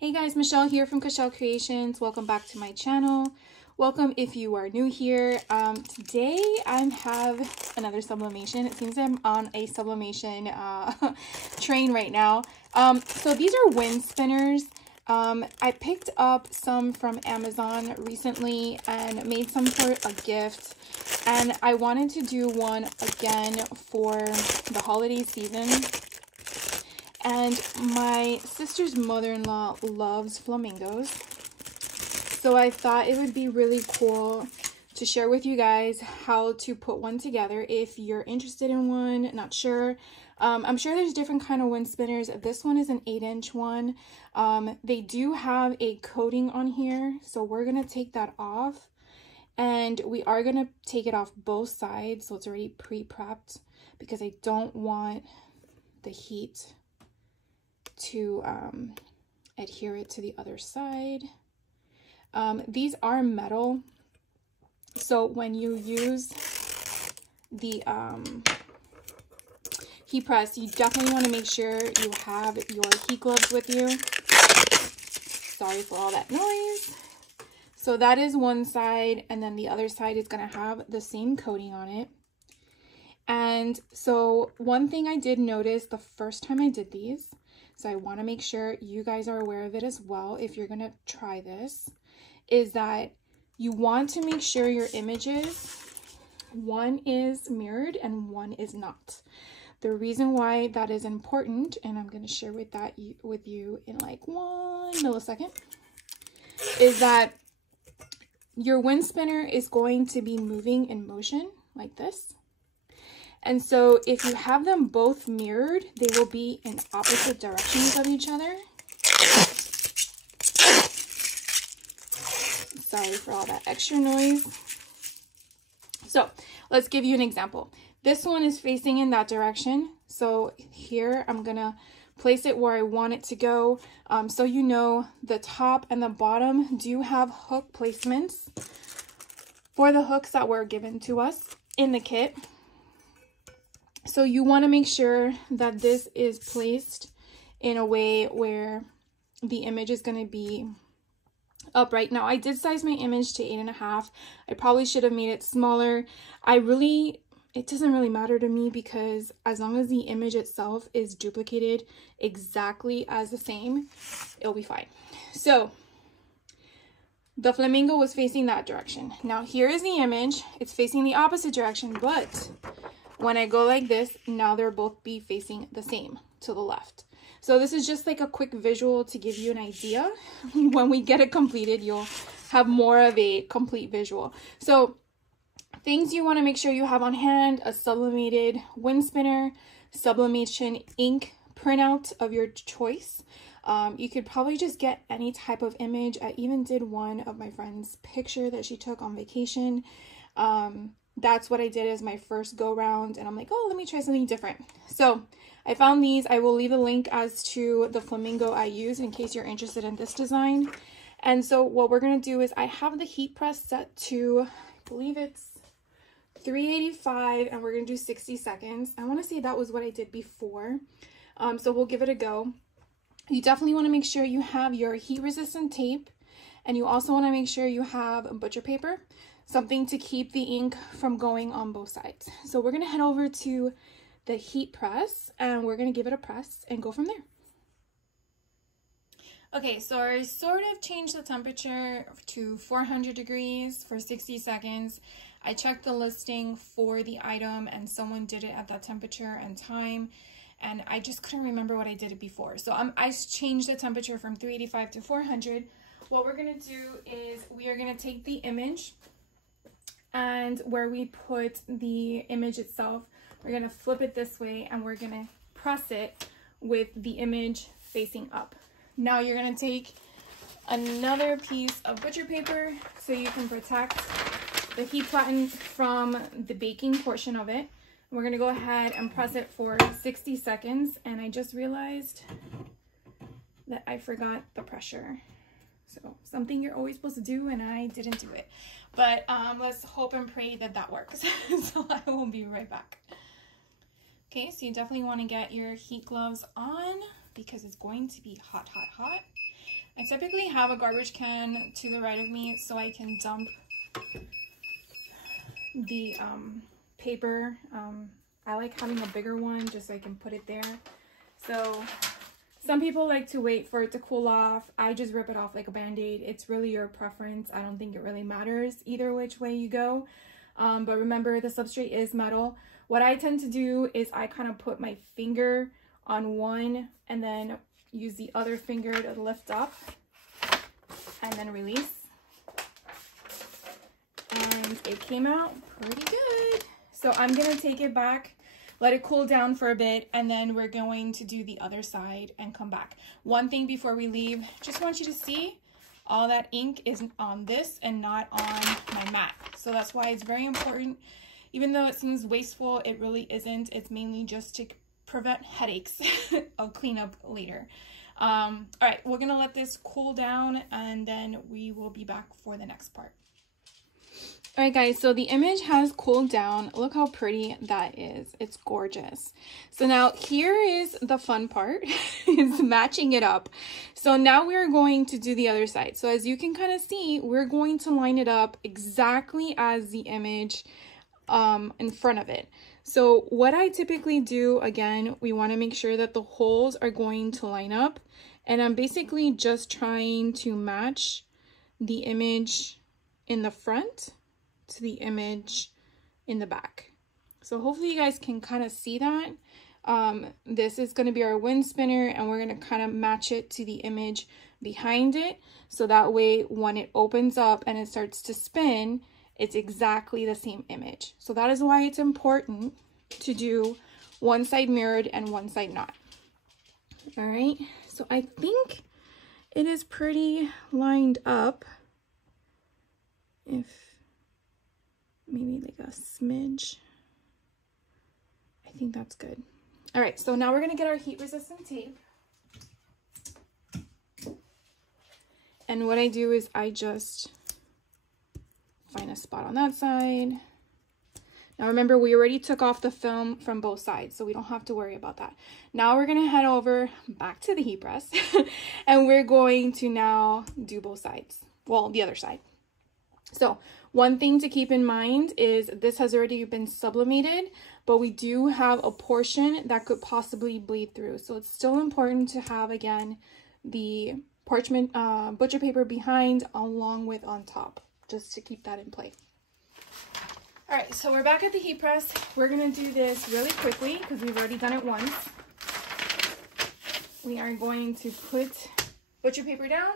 Hey guys, Michelle here from Michelle Creations. Welcome back to my channel. Welcome if you are new here. Today I have another sublimation. It seems I'm on a sublimation train right now. So these are wind spinners. I picked up some from Amazon recently and made some for a gift. And I wanted to do one again for the holiday season. And my sister's mother-in-law loves flamingos. So I thought it would be really cool to share with you guys how to put one together if you're interested in one, not sure. I'm sure there's different kind of wind spinners. This one is an 8-inch one. They do have a coating on here, so we're gonna take that off. And we are gonna take it off both sides, so it's already pre-prepped because I don't want the heat to adhere it to the other side. These are metal, so when you use the heat press, you definitely want to make sure you have your heat gloves with you. Sorry for all that noise. So that is one side, and then the other side is going to have the same coating on it. And so one thing I did notice the first time I did these, so I want to make sure you guys are aware of it as well if you're going to try this, is that you want to make sure your images, one is mirrored and one is not. The reason why that is important, and I'm going to share with you in like 1 millisecond, is that your wind spinner is going to be moving in motion like this. And so if you have them both mirrored, they will be in opposite directions of each other. Sorry for all that extra noise. So let's give you an example. This one is facing in that direction. So here I'm gonna place it where I want it to go. So you know the top and the bottom do have hook placements for the hooks that were given to us in the kit. So you want to make sure that this is placed in a way where the image is going to be upright. Now I did size my image to 8.5. I probably should have made it smaller. It doesn't really matter to me because as long as the image itself is duplicated exactly as the same, it'll be fine. So the flamingo was facing that direction. Now here is the image. It's facing the opposite direction, but when I go like this, now they'll both be facing the same to the left. So this is just like a quick visual to give you an idea. When we get it completed, you'll have more of a complete visual. So things you want to make sure you have on hand: a sublimated wind spinner, sublimation ink printout of your choice. You could probably just get any type of image. I even did one of my friend's picture that she took on vacation. That's what I did as my first go round, and I'm like, oh, let me try something different. So I found these. I will leave a link as to the flamingo I use in case you're interested in this design. And so what we're going to do is I have the heat press set to, I believe it's 385, and we're going to do 60 seconds. I want to say that was what I did before. So we'll give it a go. You definitely want to make sure you have your heat resistant tape, and you also want to make sure you have butcher paper, something to keep the ink from going on both sides. So we're going to head over to the heat press and we're going to give it a press and go from there. Okay, so I sort of changed the temperature to 400 degrees for 60 seconds. I checked the listing for the item and someone did it at that temperature and time, and I just couldn't remember what I did it before. So I changed the temperature from 385 to 400. What we're going to do is we are going to take the image, and where we put the image itself, we're going to flip it this way and we're going to press it with the image facing up. Now you're going to take another piece of butcher paper so you can protect the heat button from the baking portion of it. We're going to go ahead and press it for 60 seconds, and I just realized that I forgot the pressure. So something you're always supposed to do, and I didn't do it. But let's hope and pray that that works. So I will be right back. Okay, so you definitely want to get your heat gloves on because it's going to be hot, hot, hot. I typically have a garbage can to the right of me so I can dump the paper. I like having a bigger one just so I can put it there. So some people like to wait for it to cool off. I just rip it off like a band-aid. It's really your preference. I don't think it really matters either which way you go. But remember, the substrate is metal. What I tend to do is I kind of put my finger on one and then use the other finger to lift up and then release. And it came out pretty good. So I'm gonna take it back, let it cool down for a bit, and then we're going to do the other side and come back. One thing before we leave, just want you to see all that ink is on this and not on my mat. So that's why it's very important. Even though it seems wasteful, it really isn't. It's mainly just to prevent headaches. I'll clean up later. All right, we're gonna let this cool down and then we will be back for the next part. All right, guys, so the image has cooled down. Look how pretty that is. It's gorgeous. So now here is the fun part, is matching it up. So now we're going to do the other side. So as you can kind of see, we're going to line it up exactly as the image in front of it. So what I typically do, again, we want to make sure that the holes are going to line up. And I'm basically just trying to match the image in the front to the image in the back. So hopefully you guys can kind of see that. This is going to be our wind spinner, and we're going to kind of match it to the image behind it. So that way when it opens up and it starts to spin, it's exactly the same image. So that is why it's important to do one side mirrored and one side not. All right, so I think it is pretty lined up. If maybe like a smidge. I think that's good. All right, so now we're gonna get our heat resistant tape. And what I do is I just find a spot on that side. Now remember, we already took off the film from both sides, so we don't have to worry about that. Now we're gonna head over back to the heat press and we're going to now do both sides. Well, the other side. So one thing to keep in mind is this has already been sublimated, but we do have a portion that could possibly bleed through. So it's still important to have, again, the parchment butcher paper behind along with on top, just to keep that in play. All right, so we're back at the heat press. We're gonna do this really quickly because we've already done it once. We are going to put butcher paper down.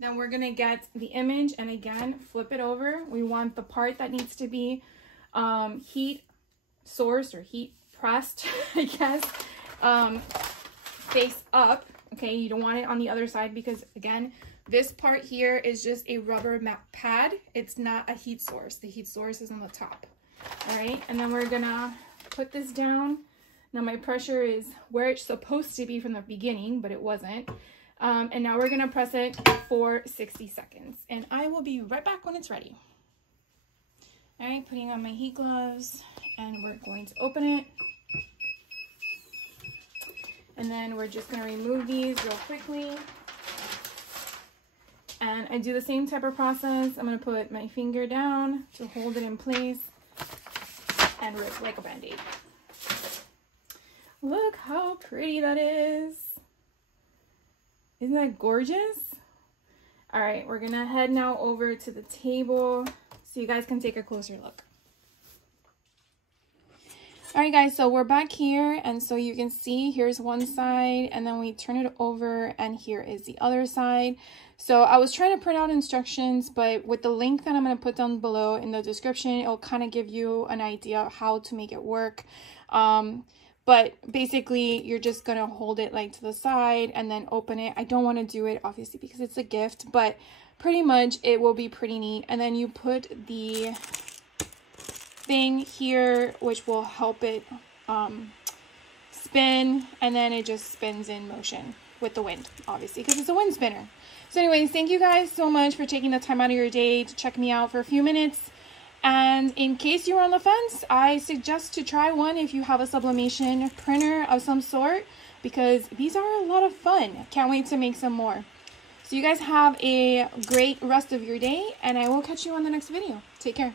Then we're gonna get the image and again, flip it over. We want the part that needs to be heat sourced or heat pressed, I guess, face up. Okay, you don't want it on the other side because again, this part here is just a rubber mat pad. It's not a heat source. The heat source is on the top. All right, and then we're gonna put this down. Now my pressure is where it's supposed to be from the beginning, but it wasn't. And now we're gonna press it for 60 seconds. And I will be right back when it's ready. All right, putting on my heat gloves and we're going to open it. And then we're just gonna remove these real quickly. And I do the same type of process. I'm gonna put my finger down to hold it in place and rip like a band-aid. Look how pretty that is. Isn't that gorgeous? All right, we're gonna head now over to the table so you guys can take a closer look. All right, guys, so we're back here, and so you can see here's one side, and then we turn it over, and here is the other side. So I was trying to print out instructions, but with the link that I'm going to put down below in the description, it'll kind of give you an idea of how to make it work. But basically, you're just going to hold it like to the side and then open it. I don't want to do it, obviously, because it's a gift, but pretty much it will be pretty neat. And then you put the thing here, which will help it spin, and then it just spins in motion with the wind, obviously, because it's a wind spinner. So anyways, thank you guys so much for taking the time out of your day to check me out for a few minutes. And in case you're on the fence, I suggest to try one if you have a sublimation printer of some sort. because these are a lot of fun. Can't wait to make some more. So you guys have a great rest of your day, and I will catch you on the next video. Take care.